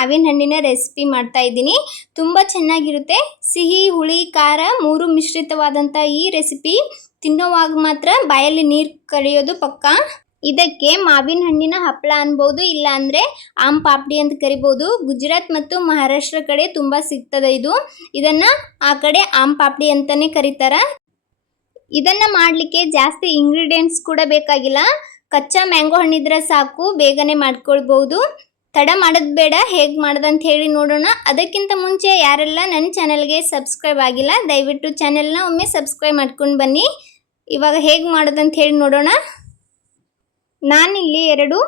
ಮಾವಿನ ಹಣ್ಣಿನ ರೆಸಿಪಿ ಮಾಡ್ತಾ ಇದ್ದೀನಿ. ತುಂಬ ಚೆನ್ನಾಗಿರುತ್ತೆ. ಸಿಹಿ, ಹುಳಿ, ಖಾರ ಮೂರು ಮಿಶ್ರಿತವಾದಂಥ ಈ ರೆಸಿಪಿ ತಿನ್ನೋವಾಗ ಮಾತ್ರ ಬಾಯಲ್ಲಿ ನೀರು ಕಡಿಯೋದು ಪಕ್ಕ. ಇದಕ್ಕೆ ಮಾವಿನ ಹಣ್ಣಿನ ಹಪ್ಪಳ ಅನ್ಬೋದು, ಇಲ್ಲ ಅಂದರೆ ಆಮ್ ಪಾಪಡಿ ಅಂತ ಕರಿಬೋದು. ಗುಜರಾತ್ ಮತ್ತು ಮಹಾರಾಷ್ಟ್ರ ಕಡೆ ತುಂಬ ಸಿಗ್ತದೆ ಇದು. ಇದನ್ನು ಆ ಕಡೆ ಆಮ್ ಪಾಪಡಿ ಅಂತಲೇ ಕರೀತಾರೆ. ಇದನ್ನು ಮಾಡಲಿಕ್ಕೆ ಜಾಸ್ತಿ ಇಂಗ್ರೀಡಿಯೆಂಟ್ಸ್ ಕೂಡ ಬೇಕಾಗಿಲ್ಲ. ಕಚ್ಚಾ ಮ್ಯಾಂಗೋ ಹಣ್ಣಿದ್ರೆ ಸಾಕು, ಬೇಗನೆ ಮಾಡ್ಕೊಳ್ಬೋದು. ತಡ ಮಾಡೋದು ಬೇಡ, ಹೇಗೆ ಮಾಡೋದಂತ ಹೇಳಿ ನೋಡೋಣ. ಅದಕ್ಕಿಂತ ಮುಂಚೆ ಯಾರೆಲ್ಲ ನನ್ನ ಚಾನಲ್ಗೆ ಸಬ್ಸ್ಕ್ರೈಬ್ ಆಗಿಲ್ಲ, ದಯವಿಟ್ಟು ಚಾನೆಲ್ನ ಒಮ್ಮೆ ಸಬ್ಸ್ಕ್ರೈಬ್ ಮಾಡ್ಕೊಂಡು ಬನ್ನಿ. ಇವಾಗ ಹೇಗೆ ಮಾಡೋದಂತ ಹೇಳಿ ನೋಡೋಣ. ನಾನಿಲ್ಲಿ 2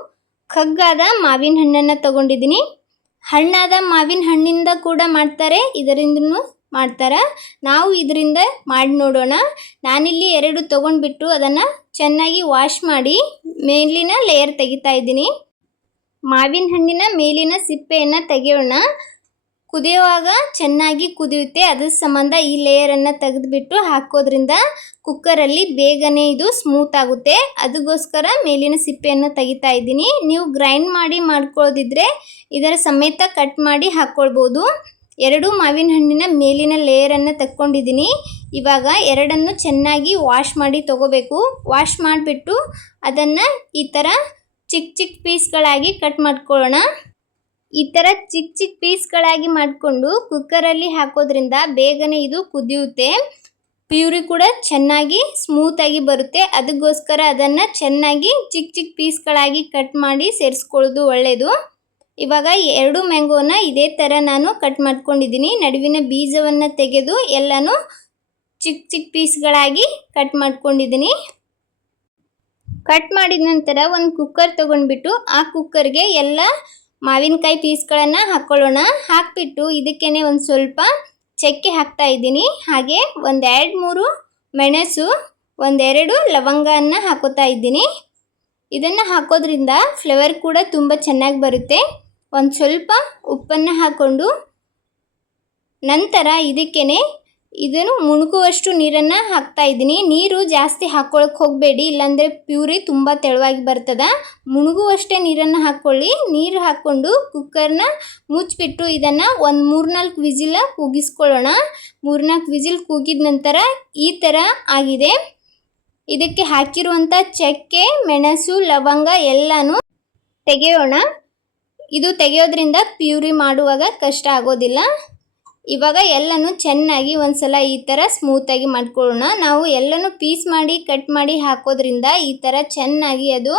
ಕಗ್ಗಾದ ಮಾವಿನ ಹಣ್ಣನ್ನು ತಗೊಂಡಿದ್ದೀನಿ. ಹಣ್ಣಾದ ಮಾವಿನ ಹಣ್ಣಿಂದ ಕೂಡ ಮಾಡ್ತಾರೆ, ಇದರಿಂದನೂ ಮಾಡ್ತಾರೆ. ನಾವು ಇದರಿಂದ ಮಾಡಿ ನೋಡೋಣ. ನಾನಿಲ್ಲಿ 2 ತೊಗೊಂಡ್ಬಿಟ್ಟು ಅದನ್ನು ಚೆನ್ನಾಗಿ ವಾಶ್ ಮಾಡಿ ಮೇಲಿನ ಲೇಯರ್ ತೆಗಿತಾ ಇದ್ದೀನಿ. ಮಾವಿನ ಹಣ್ಣಿನ ಮೇಲಿನ ಸಿಪ್ಪೆಯನ್ನು ತೆಗೆಯೋಣ. ಕುದಿಯುವಾಗ ಚೆನ್ನಾಗಿ ಕುದಿಯುತ್ತೆ, ಅದ್ರ ಸಂಬಂಧ ಈ ಲೇಯರನ್ನು ತೆಗೆದುಬಿಟ್ಟು ಹಾಕೋದ್ರಿಂದ ಕುಕ್ಕರಲ್ಲಿ ಬೇಗನೆ ಇದು ಸ್ಮೂತ್ ಆಗುತ್ತೆ. ಅದಕ್ಕೋಸ್ಕರ ಮೇಲಿನ ಸಿಪ್ಪೆಯನ್ನು ತೆಗಿತಾ ಇದ್ದೀನಿ. ನೀವು ಗ್ರೈಂಡ್ ಮಾಡಿ ಮಾಡ್ಕೊಳ್ಳೋದಿದ್ರೆ ಇದರ ಸಮೇತ ಕಟ್ ಮಾಡಿ ಹಾಕ್ಕೊಳ್ಬೋದು. 2 ಮಾವಿನ ಹಣ್ಣಿನ ಮೇಲಿನ ಲೇಯರನ್ನು ತಕ್ಕೊಂಡಿದ್ದೀನಿ. ಇವಾಗ 2 ಚೆನ್ನಾಗಿ ವಾಶ್ ಮಾಡಿ ತೊಗೋಬೇಕು. ವಾಶ್ ಮಾಡಿಬಿಟ್ಟು ಅದನ್ನು ಈ ಥರ ಚಿಕ್ಕ ಚಿಕ್ಕ ಪೀಸ್ಗಳಾಗಿ ಕಟ್ ಮಾಡ್ಕೊಳ್ಳೋಣ. ಈ ಥರ ಚಿಕ್ಕ ಚಿಕ್ಕ ಪೀಸ್ಗಳಾಗಿ ಮಾಡಿಕೊಂಡು ಕುಕ್ಕರಲ್ಲಿ ಹಾಕೋದ್ರಿಂದ ಬೇಗನೆ ಇದು ಕುದಿಯುತ್ತೆ. ಪ್ಯೂರಿ ಕೂಡ ಚೆನ್ನಾಗಿ ಸ್ಮೂತಾಗಿ ಬರುತ್ತೆ. ಅದಕ್ಕೋಸ್ಕರ ಅದನ್ನು ಚೆನ್ನಾಗಿ ಚಿಕ್ಕ ಚಿಕ್ಕ ಪೀಸ್ಗಳಾಗಿ ಕಟ್ ಮಾಡಿ ಸೇರಿಸ್ಕೊಳ್ಳೋದು ಒಳ್ಳೆಯದು. ಇವಾಗ 2 ಮ್ಯಾಂಗೋನ ಇದೇ ಥರ ನಾನು ಕಟ್ ಮಾಡ್ಕೊಂಡಿದ್ದೀನಿ. ನಡುವಿನ ಬೀಜವನ್ನು ತೆಗೆದು ಎಲ್ಲನೂ ಚಿಕ್ಕ ಚಿಕ್ಕ ಪೀಸ್ಗಳಾಗಿ ಕಟ್ ಮಾಡ್ಕೊಂಡಿದ್ದೀನಿ. ಕಟ್ ಮಾಡಿದ ನಂತರ ಒಂದು ಕುಕ್ಕರ್ ತೊಗೊಂಡ್ಬಿಟ್ಟು ಆ ಕುಕ್ಕರ್ಗೆ ಎಲ್ಲ ಮಾವಿನಕಾಯಿ ಪೀಸ್ಗಳನ್ನು ಹಾಕ್ಕೊಳ್ಳೋಣ. ಹಾಕಿಬಿಟ್ಟು ಇದಕ್ಕೇ ಒಂದು ಸ್ವಲ್ಪ ಚಕ್ಕೆ ಹಾಕ್ತಾ ಇದ್ದೀನಿ. ಹಾಗೆ ಒಂದು 2-3 ಮೆಣಸು, 1-2 ಲವಂಗವನ್ನು ಹಾಕೋತಾ ಇದ್ದೀನಿ. ಇದನ್ನು ಹಾಕೋದ್ರಿಂದ ಫ್ಲೇವರ್ ಕೂಡ ತುಂಬ ಚೆನ್ನಾಗಿ ಬರುತ್ತೆ. ಒಂದು ಸ್ವಲ್ಪ ಉಪ್ಪನ್ನು ಹಾಕ್ಕೊಂಡು ನಂತರ ಇದಕ್ಕೇ ಇದನ್ನು ಮುಳುಗುವಷ್ಟು ನೀರನ್ನು ಹಾಕ್ತಾ ಇದ್ದೀನಿ. ನೀರು ಜಾಸ್ತಿ ಹಾಕ್ಕೊಳಕ್ಕೆ ಹೋಗಬೇಡಿ, ಇಲ್ಲಾಂದರೆ ಪ್ಯೂರಿ ತುಂಬ ತೆಳುವಾಗಿ ಬರ್ತದೆ. ಮುಳುಗುವಷ್ಟೇ ನೀರನ್ನು ಹಾಕ್ಕೊಳ್ಳಿ. ನೀರು ಹಾಕ್ಕೊಂಡು ಕುಕ್ಕರ್ನ ಮುಚ್ಚಿಬಿಟ್ಟು ಇದನ್ನು ಒಂದು 3-4 ವಿಜಿಲ ಕೂಗಿಸ್ಕೊಳ್ಳೋಣ. 3-4 ವಿಜಿಲ್ ಕೂಗಿದ ನಂತರ ಈ ಥರ ಆಗಿದೆ. ಇದಕ್ಕೆ ಹಾಕಿರುವಂಥ ಚಕ್ಕೆ, ಮೆಣಸು, ಲವಂಗ ಎಲ್ಲನೂ ತೆಗೆಯೋಣ. ಇದು ತೆಗೆಯೋದ್ರಿಂದ ಪ್ಯೂರಿ ಮಾಡುವಾಗ ಕಷ್ಟ ಆಗೋದಿಲ್ಲ. ಇವಾಗ ಎಲ್ಲನೂ ಚೆನ್ನಾಗಿ ಒಂದು ಸಲ ಈ ಥರ ಸ್ಮೂತಾಗಿ ಮಾಡ್ಕೊಳ್ಳೋಣ. ನಾವು ಎಲ್ಲನೂ ಪೀಸ್ ಮಾಡಿ ಕಟ್ ಮಾಡಿ ಹಾಕೋದ್ರಿಂದ ಈ ಥರ ಚೆನ್ನಾಗಿ ಅದು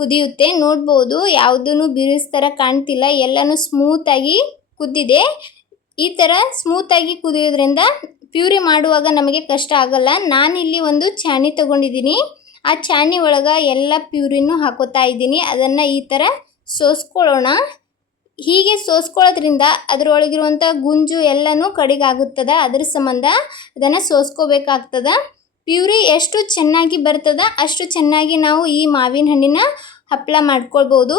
ಕುದಿಯುತ್ತೆ. ನೋಡ್ಬೋದು, ಯಾವುದೂ ಬಿರುಸ್ ಥರ ಕಾಣ್ತಿಲ್ಲ, ಎಲ್ಲನೂ ಸ್ಮೂತಾಗಿ ಕುದ್ದಿದೆ. ಈ ಥರ ಸ್ಮೂತಾಗಿ ಕುದಿಯೋದ್ರಿಂದ ಪ್ಯೂರಿ ಮಾಡುವಾಗ ನಮಗೆ ಕಷ್ಟ ಆಗಲ್ಲ. ನಾನಿಲ್ಲಿ ಒಂದು ಚಾಣಿ ತೊಗೊಂಡಿದ್ದೀನಿ. ಆ ಚಾಣಿ ಒಳಗೆ ಎಲ್ಲ ಪ್ಯೂರಿನೂ ಹಾಕೋತಾ ಇದ್ದೀನಿ. ಅದನ್ನು ಈ ಥರ ಸೋಸ್ಕೊಳ್ಳೋಣ. ಹೀಗೆ ಸೋಸ್ಕೊಳ್ಳೋದ್ರಿಂದ ಅದರೊಳಗಿರುವಂಥ ಗುಂಜು ಎಲ್ಲನೂ ಕಡಿಗಾಗುತ್ತದೆ. ಅದ್ರ ಸಂಬಂಧ ಅದನ್ನು ಸೋಸ್ಕೋಬೇಕಾಗ್ತದೆ. ಪ್ಯೂರಿ ಎಷ್ಟು ಚೆನ್ನಾಗಿ ಬರ್ತದೆ ಅಷ್ಟು ಚೆನ್ನಾಗಿ ನಾವು ಈ ಮಾವಿನ ಹಣ್ಣಿನ ಹಪ್ಪಳ ಮಾಡ್ಕೊಳ್ಬೋದು.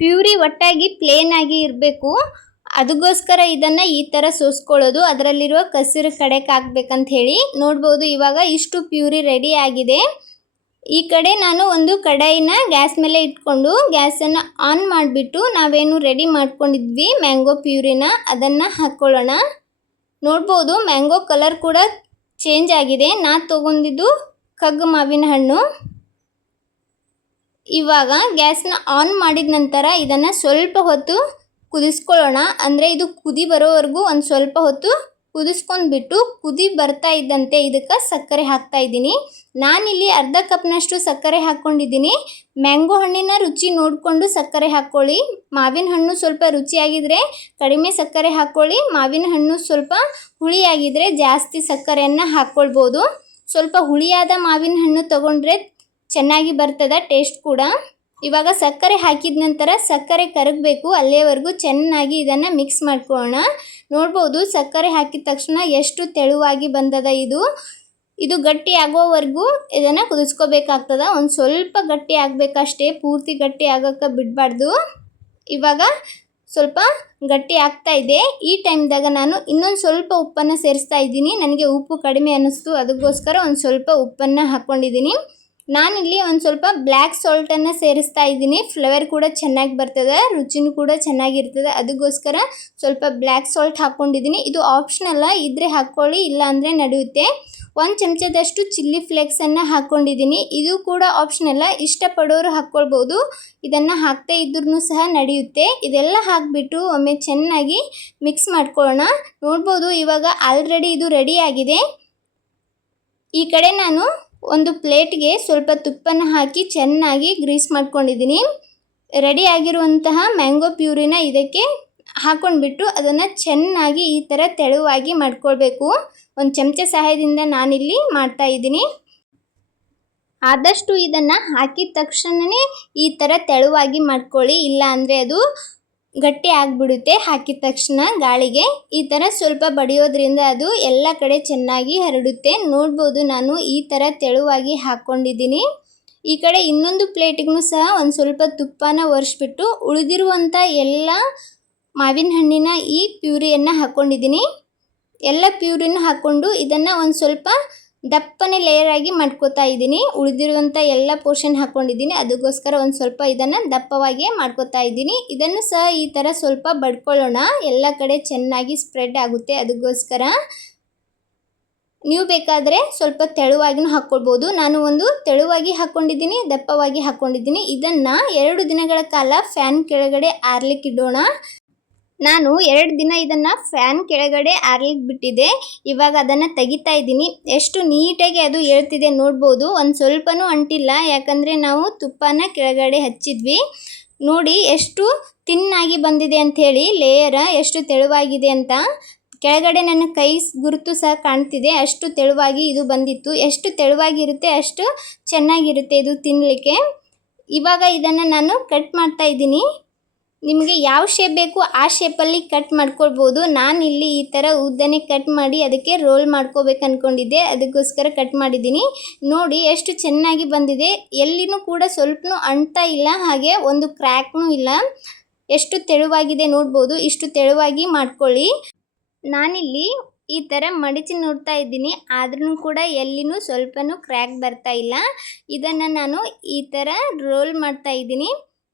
ಪ್ಯೂರಿ ಒಟ್ಟಾಗಿ ಪ್ಲೇನಾಗಿ ಇರಬೇಕು. ಅದಕ್ಕೋಸ್ಕರ ಇದನ್ನು ಈ ಥರ ಸೋಸ್ಕೊಳ್ಳೋದು, ಅದರಲ್ಲಿರುವ ಕಸಿರು ಕಡೆಗೆ ಹಾಕ್ಬೇಕಂತ ಹೇಳಿ. ನೋಡ್ಬೋದು, ಇವಾಗ ಇಷ್ಟು ಪ್ಯೂರಿ ರೆಡಿ ಆಗಿದೆ. ಈ ಕಡೆ ನಾನು ಒಂದು ಕಡಾಯಿನ ಗ್ಯಾಸ್ ಮೇಲೆ ಇಟ್ಕೊಂಡು ಗ್ಯಾಸನ್ನು ಆನ್ ಮಾಡಿಬಿಟ್ಟು ನಾವೇನು ರೆಡಿ ಮಾಡ್ಕೊಂಡಿದ್ವಿ ಮ್ಯಾಂಗೋ ಪ್ಯೂರಿನ ಅದನ್ನು ಹಾಕ್ಕೊಳ್ಳೋಣ. ನೋಡ್ಬೋದು, ಮ್ಯಾಂಗೋ ಕಲರ್ ಕೂಡ ಚೇಂಜ್ ಆಗಿದೆ. ನಾನು ತೊಗೊಂಡಿದ್ದು ಕಗ್ಗು ಮಾವಿನ ಹಣ್ಣು. ಇವಾಗ ಗ್ಯಾಸ್ನ ಆನ್ ಮಾಡಿದ ನಂತರ ಇದನ್ನು ಸ್ವಲ್ಪ ಹೊತ್ತು ಕುದಿಸ್ಕೊಳ್ಳೋಣ. ಅಂದರೆ ಇದು ಕುದಿ ಬರೋವರೆಗೂ ಒಂದು ಸ್ವಲ್ಪ ಹೊತ್ತು ಕುದಿಸ್ಕೊಂಡ್ಬಿಟ್ಟು ಕುದಿ ಬರ್ತಾ ಇದ್ದಂತೆ ಇದಕ್ಕೆ ಸಕ್ಕರೆ ಹಾಕ್ತಾ ಇದ್ದೀನಿ. ನಾನಿಲ್ಲಿ ಅರ್ಧ ಕಪ್ನಷ್ಟು ಸಕ್ಕರೆ ಹಾಕ್ಕೊಂಡಿದ್ದೀನಿ. ಮ್ಯಾಂಗೋ ಹಣ್ಣಿನ ರುಚಿ ನೋಡಿಕೊಂಡು ಸಕ್ಕರೆ ಹಾಕ್ಕೊಳ್ಳಿ. ಮಾವಿನ ಹಣ್ಣು ಸ್ವಲ್ಪ ರುಚಿಯಾಗಿದ್ದರೆ ಕಡಿಮೆ ಸಕ್ಕರೆ ಹಾಕ್ಕೊಳ್ಳಿ. ಮಾವಿನ ಹಣ್ಣು ಸ್ವಲ್ಪ ಹುಳಿಯಾಗಿದ್ದರೆ ಜಾಸ್ತಿ ಸಕ್ಕರೆಯನ್ನು ಹಾಕ್ಕೊಳ್ಬೋದು. ಸ್ವಲ್ಪ ಹುಳಿಯಾದ ಮಾವಿನ ಹಣ್ಣು ತೊಗೊಂಡ್ರೆ ಚೆನ್ನಾಗಿ ಬರ್ತದೆ ಟೇಸ್ಟ್ ಕೂಡ. ಇವಾಗ ಸಕ್ಕರೆ ಹಾಕಿದ ನಂತರ ಸಕ್ಕರೆ ಕರಗಬೇಕು, ಅಲ್ಲಿಯವರೆಗೂ ಚೆನ್ನಾಗಿ ಇದನ್ನು ಮಿಕ್ಸ್ ಮಾಡ್ಕೊಳ್ಳೋಣ. ನೋಡ್ಬೋದು, ಸಕ್ಕರೆ ಹಾಕಿದ ತಕ್ಷಣ ಎಷ್ಟು ತೆಳುವಾಗಿ ಬಂದದ. ಇದು ಗಟ್ಟಿ ಆಗೋವರೆಗೂ ಇದನ್ನು ಕುದಿಸ್ಕೋಬೇಕಾಗ್ತದೆ. ಒಂದು ಸ್ವಲ್ಪ ಗಟ್ಟಿ ಆಗಬೇಕಷ್ಟೇ, ಪೂರ್ತಿ ಗಟ್ಟಿ ಆಗೋಕ್ಕೆ ಬಿಡಬಾರ್ದು. ಇವಾಗ ಸ್ವಲ್ಪ ಗಟ್ಟಿ ಆಗ್ತಾ ಇದೆ. ಈ ಟೈಮ್ದಾಗ ನಾನು ಇನ್ನೊಂದು ಸ್ವಲ್ಪ ಉಪ್ಪನ್ನು ಸೇರಿಸ್ತಾ ಇದ್ದೀನಿ. ನನಗೆ ಉಪ್ಪು ಕಡಿಮೆ ಅನ್ನಿಸ್ತು, ಅದಕ್ಕೋಸ್ಕರ ಒಂದು ಸ್ವಲ್ಪ ಉಪ್ಪನ್ನು ಹಾಕ್ಕೊಂಡಿದ್ದೀನಿ. ನಾನಿಲ್ಲಿ ಒಂದು ಸ್ವಲ್ಪ ಬ್ಲ್ಯಾಕ್ ಸಾಲ್ಟನ್ನು ಸೇರಿಸ್ತಾ ಇದ್ದೀನಿ. ಫ್ಲೇವರ್ ಕೂಡ ಚೆನ್ನಾಗಿ ಬರ್ತದೆ, ರುಚಿನೂ ಕೂಡ ಚೆನ್ನಾಗಿರ್ತದೆ. ಅದಕ್ಕೋಸ್ಕರ ಸ್ವಲ್ಪ ಬ್ಲ್ಯಾಕ್ ಸಾಲ್ಟ್ ಹಾಕ್ಕೊಂಡಿದ್ದೀನಿ. ಇದು ಆಪ್ಷನಲ್ಲ, ಇದ್ದರೆ ಹಾಕ್ಕೊಳ್ಳಿ, ಇಲ್ಲ ಅಂದರೆ ನಡೆಯುತ್ತೆ. 1 ಚಮಚದಷ್ಟು ಚಿಲ್ಲಿ ಫ್ಲೇಕ್ಸನ್ನು ಹಾಕ್ಕೊಂಡಿದ್ದೀನಿ. ಇದು ಕೂಡ ಆಪ್ಷನಲ್ಲ, ಇಷ್ಟಪಡೋರು ಹಾಕ್ಕೊಳ್ಬೋದು. ಇದನ್ನು ಹಾಕ್ತಾ ಇದ್ರೂ ಸಹ ನಡೆಯುತ್ತೆ. ಇದೆಲ್ಲ ಹಾಕಿಬಿಟ್ಟು ಒಮ್ಮೆ ಚೆನ್ನಾಗಿ ಮಿಕ್ಸ್ ಮಾಡ್ಕೊಳ್ಳೋಣ. ನೋಡ್ಬೋದು ಇವಾಗ ಆಲ್ರೆಡಿ ಇದು ರೆಡಿಯಾಗಿದೆ. ಈ ಕಡೆ ನಾನು ಒಂದು ಪ್ಲೇಟ್ಗೆ ಸ್ವಲ್ಪ ತುಪ್ಪನ ಹಾಕಿ ಚೆನ್ನಾಗಿ ಗ್ರೀಸ್ ಮಾಡ್ಕೊಂಡಿದ್ದೀನಿ. ರೆಡಿ ಆಗಿರುವಂತಹ ಮ್ಯಾಂಗೋ ಪ್ಯೂರಿನ ಇದಕ್ಕೆ ಹಾಕ್ಕೊಂಡ್ಬಿಟ್ಟು ಅದನ್ನು ಚೆನ್ನಾಗಿ ಈ ಥರ ತೆಳುವಾಗಿ ಮಾಡ್ಕೊಳ್ಬೇಕು. ಒಂದು ಚಮಚ ಸಹಾಯದಿಂದ ನಾನಿಲ್ಲಿ ಮಾಡ್ತಾ ಇದ್ದೀನಿ. ಆದಷ್ಟು ಇದನ್ನು ಹಾಕಿದ ತಕ್ಷಣವೇ ಈ ಥರ ತೆಳುವಾಗಿ ಮಾಡ್ಕೊಳ್ಳಿ, ಇಲ್ಲ ಅಂದರೆ ಅದು ಗಟ್ಟಿ ಆಗಿಬಿಡುತ್ತೆ. ಹಾಕಿದ ತಕ್ಷಣ ಗಾಳಿಗೆ ಈ ಥರ ಸ್ವಲ್ಪ ಬಡಿಯೋದ್ರಿಂದ ಅದು ಎಲ್ಲ ಕಡೆ ಚೆನ್ನಾಗಿ ಹರಡುತ್ತೆ. ನೋಡ್ಬೋದು ನಾನು ಈ ಥರ ತೆಳುವಾಗಿ ಹಾಕ್ಕೊಂಡಿದ್ದೀನಿ. ಈ ಕಡೆ ಇನ್ನೊಂದು ಪ್ಲೇಟಿಗೂ ಸಹ ಒಂದು ಸ್ವಲ್ಪ ತುಪ್ಪನ ಒರೆಸ್ಬಿಟ್ಟು ಉಳಿದಿರುವಂಥ ಎಲ್ಲ ಮಾವಿನ ಹಣ್ಣಿನ ಈ ಪ್ಯೂರಿಯನ್ನು ಹಾಕ್ಕೊಂಡಿದ್ದೀನಿ. ಎಲ್ಲ ಪ್ಯೂರಿನ ಹಾಕ್ಕೊಂಡು ಇದನ್ನು ಒಂದು ಸ್ವಲ್ಪ ದಪ್ಪನೆ ಲೇಯರಾಗಿ ಮಾಡ್ಕೋತಾ ಇದ್ದೀನಿ. ಉಳಿದಿರುವಂಥ ಎಲ್ಲ ಪೋರ್ಷನ್ ಹಾಕ್ಕೊಂಡಿದ್ದೀನಿ, ಅದಕ್ಕೋಸ್ಕರ ಒಂದು ಸ್ವಲ್ಪ ಇದನ್ನು ದಪ್ಪವಾಗಿ ಮಾಡ್ಕೋತಾ ಇದ್ದೀನಿ. ಇದನ್ನು ಸಹ ಈ ಥರ ಸ್ವಲ್ಪ ಬಡ್ಕೊಳ್ಳೋಣ, ಎಲ್ಲ ಕಡೆ ಚೆನ್ನಾಗಿ ಸ್ಪ್ರೆಡ್ ಆಗುತ್ತೆ. ಅದಕ್ಕೋಸ್ಕರ ನೀವು ಬೇಕಾದರೆ ಸ್ವಲ್ಪ ತೆಳುವಾಗಿನೂ ಹಾಕ್ಕೊಳ್ಬೋದು. ನಾನು ಒಂದು ತೆಳುವಾಗಿ ಹಾಕ್ಕೊಂಡಿದ್ದೀನಿ, ದಪ್ಪವಾಗಿ ಹಾಕ್ಕೊಂಡಿದ್ದೀನಿ. ಇದನ್ನು 2 ದಿನಗಳ ಕಾಲ ಫ್ಯಾನ್ ಕೆಳಗಡೆ ಆರ್ಲಿಕ್ಕೆ ಇಡೋಣ. ನಾನು 2 ದಿನ ಇದನ್ನು ಫ್ಯಾನ್ ಕೆಳಗಡೆ ಆರ್ಲಿಕ್ಕೆ ಬಿಟ್ಟಿದ್ದೆ. ಇವಾಗ ಅದನ್ನು ತೆಗಿತಾ ಇದ್ದೀನಿ. ಎಷ್ಟು ನೀಟಾಗಿ ಅದು ಏಳ್ತಿದೆ ನೋಡ್ಬೋದು. ಒಂದು ಸ್ವಲ್ಪನೂ ಅಂಟಿಲ್ಲ, ಯಾಕಂದರೆ ನಾವು ತುಪ್ಪನ ಕೆಳಗಡೆ ಹಚ್ಚಿದ್ವಿ. ನೋಡಿ ಎಷ್ಟು ತಿನ್ನಾಗಿ ಬಂದಿದೆ ಅಂಥೇಳಿ, ಲೇಯರ ಎಷ್ಟು ತೆಳುವಾಗಿದೆ ಅಂತ. ಕೆಳಗಡೆ ನನ್ನ ಕೈ ಗುರುತು ಸಹ ಕಾಣ್ತಿದೆ, ಅಷ್ಟು ತೆಳುವಾಗಿ ಇದು ಬಂದಿತ್ತು. ಎಷ್ಟು ತೆಳುವಾಗಿರುತ್ತೆ ಅಷ್ಟು ಚೆನ್ನಾಗಿರುತ್ತೆ ಇದು ತಿನ್ನಲಿಕ್ಕೆ. ಇವಾಗ ಇದನ್ನು ನಾನು ಕಟ್ ಮಾಡ್ತಾ ಇದ್ದೀನಿ. ನಿಮಗೆ ಯಾವ ಶೇಪ್ ಬೇಕು ಆ ಶೇಪಲ್ಲಿ ಕಟ್ ಮಾಡ್ಕೊಳ್ಬೋದು. ನಾನಿಲ್ಲಿ ಈ ಥರ ಉದ್ದನೆ ಕಟ್ ಮಾಡಿ ಅದಕ್ಕೆ ರೋಲ್ ಮಾಡ್ಕೋಬೇಕು ಅಂದ್ಕೊಂಡಿದ್ದೆ, ಅದಕ್ಕೋಸ್ಕರ ಕಟ್ ಮಾಡಿದ್ದೀನಿ. ನೋಡಿ ಎಷ್ಟು ಚೆನ್ನಾಗಿ ಬಂದಿದೆ, ಎಲ್ಲಿನೂ ಕೂಡ ಸ್ವಲ್ಪನೂ ಅಂಟ್ತಾ ಇಲ್ಲ, ಹಾಗೆ ಒಂದು ಕ್ರ್ಯಾಕ್ನೂ ಇಲ್ಲ. ಎಷ್ಟು ತೆಳುವಾಗಿದೆ ನೋಡ್ಬೋದು. ಇಷ್ಟು ತೆಳುವಾಗಿ ಮಾಡ್ಕೊಳ್ಳಿ. ನಾನಿಲ್ಲಿ ಈ ಥರ ಮಡಿಚಿ ನೋಡ್ತಾ ಇದ್ದೀನಿ, ಆದ್ರೂ ಕೂಡ ಎಲ್ಲಿನೂ ಸ್ವಲ್ಪನೂ ಕ್ರ್ಯಾಕ್ ಬರ್ತಾ ಇಲ್ಲ. ಇದನ್ನು ನಾನು ಈ ಥರ ರೋಲ್ ಮಾಡ್ತಾ ಇದ್ದೀನಿ.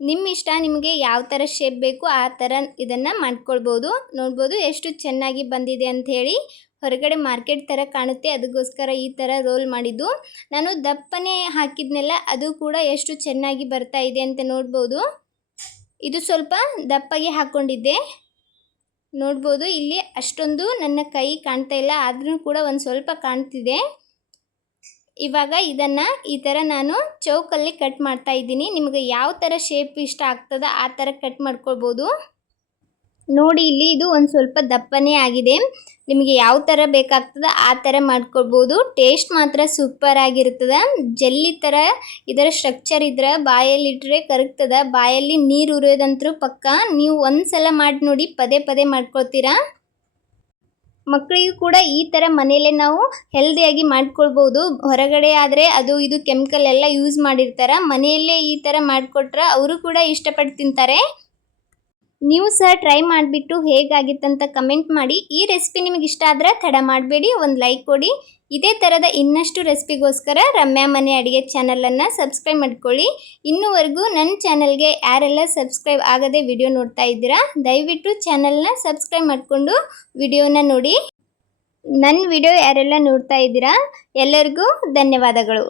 ನಿಮ್ಮ ಇಷ್ಟ, ನಿಮಗೆ ಯಾವ ಥರ ಶೇಪ್ ಬೇಕು ಆ ಥರ ಇದನ್ನು ಮಾಡ್ಕೊಳ್ಬೋದು. ನೋಡ್ಬೋದು ಎಷ್ಟು ಚೆನ್ನಾಗಿ ಬಂದಿದೆ ಅಂಥೇಳಿ. ಹೊರಗಡೆ ಮಾರ್ಕೆಟ್ ಥರ ಕಾಣುತ್ತೆ, ಅದಕ್ಕೋಸ್ಕರ ಈ ಥರ ರೋಲ್ ಮಾಡಿದ್ದು. ನಾನು ದಪ್ಪನೆ ಹಾಕಿದ್ನೆಲ್ಲ, ಅದು ಕೂಡ ಎಷ್ಟು ಚೆನ್ನಾಗಿ ಬರ್ತಾ ಇದೆ ಅಂತ ನೋಡ್ಬೋದು. ಇದು ಸ್ವಲ್ಪ ದಪ್ಪಗೆ ಹಾಕ್ಕೊಂಡಿದ್ದೆ. ನೋಡ್ಬೋದು ಇಲ್ಲಿ ಅಷ್ಟೊಂದು ನನ್ನ ಕೈ ಕಾಣ್ತಾ ಇಲ್ಲ, ಆದ್ರೂ ಕೂಡ ಒಂದು ಸ್ವಲ್ಪ ಕಾಣ್ತಿದೆ. ಇವಾಗ ಇದನ್ನು ಈ ಥರ ನಾನು ಚೌಕಲ್ಲಿ ಕಟ್ ಮಾಡ್ತಾ ಇದ್ದೀನಿ. ನಿಮಗೆ ಯಾವ ಥರ ಶೇಪ್ ಇಷ್ಟ ಆಗ್ತದೆ ಆ ಥರ ಕಟ್ ಮಾಡ್ಕೊಳ್ಬೋದು. ನೋಡಿ ಇಲ್ಲಿ ಇದು ಒಂದು ಸ್ವಲ್ಪ ದಪ್ಪನೇ ಆಗಿದೆ. ನಿಮಗೆ ಯಾವ ಥರ ಬೇಕಾಗ್ತದೆ ಆ ಥರ ಮಾಡ್ಕೊಳ್ಬೋದು. ಟೇಸ್ಟ್ ಮಾತ್ರ ಸೂಪರ್ ಆಗಿರ್ತದೆ. ಜೆಲ್ಲಿ ಥರ ಇದರ ಸ್ಟ್ರಕ್ಚರ್ ಇದ್ರೆ ಬಾಯಲ್ಲಿಟ್ಟರೆ ಕರಗ್ತದೆ, ಬಾಯಲ್ಲಿ ನೀರು ಉರಿಯೋದಂತರೂ ಪಕ್ಕ. ನೀವು ಒಂದು ಸಲ ಮಾಡಿ ನೋಡಿ, ಪದೇ ಪದೇ ಮಾಡ್ಕೊಳ್ತೀರಾ. ಮಕ್ಕಳಿಗೂ ಕೂಡ ಈ ಥರ ಮನೆಯಲ್ಲೇ ನಾವು ಹೆಲ್ದಿಯಾಗಿ ಮಾಡ್ಕೊಳ್ಬೋದು. ಹೊರಗಡೆ ಆದರೆ ಅದು ಇದು ಕೆಮಿಕಲ್ ಎಲ್ಲ ಯೂಸ್ ಮಾಡಿರ್ತಾರೆ. ಮನೆಯಲ್ಲೇ ಈ ಥರ ಮಾಡಿಕೊಟ್ರೆ ಅವರು ಕೂಡ ಇಷ್ಟಪಟ್ಟು ತಿಂತಾರೆ. ನೀವು ಸಹ ಟ್ರೈ ಮಾಡಿಬಿಟ್ಟು ಹೇಗಾಗಿತ್ತಂತ ಕಮೆಂಟ್ ಮಾಡಿ. ಈ ರೆಸಿಪಿ ನಿಮಗೆ ಇಷ್ಟ ಆದರೆ ತಡ ಮಾಡಬೇಡಿ, ಒಂದು ಲೈಕ್ ಕೊಡಿ. ಇದೇ ಥರದ ಇನ್ನಷ್ಟು ರೆಸಿಪಿಗೋಸ್ಕರ ರಮ್ಯಾ ಮನೆ ಅಡುಗೆ ಚಾನಲನ್ನು ಸಬ್ಸ್ಕ್ರೈಬ್ ಮಾಡ್ಕೊಳ್ಳಿ. ಇನ್ನೂವರೆಗೂ ನನ್ನ ಚಾನಲ್ಗೆ ಯಾರೆಲ್ಲ ಸಬ್ಸ್ಕ್ರೈಬ್ ಆಗದೆ ವಿಡಿಯೋ ನೋಡ್ತಾ ಇದ್ದೀರಾ, ದಯವಿಟ್ಟು ಚಾನಲ್ನ ಸಬ್ಸ್ಕ್ರೈಬ್ ಮಾಡಿಕೊಂಡು ವಿಡಿಯೋನ ನೋಡಿ. ನನ್ನ ವಿಡಿಯೋ ಯಾರೆಲ್ಲ ನೋಡ್ತಾ ಇದ್ದೀರಾ ಎಲ್ಲರಿಗೂ ಧನ್ಯವಾದಗಳು.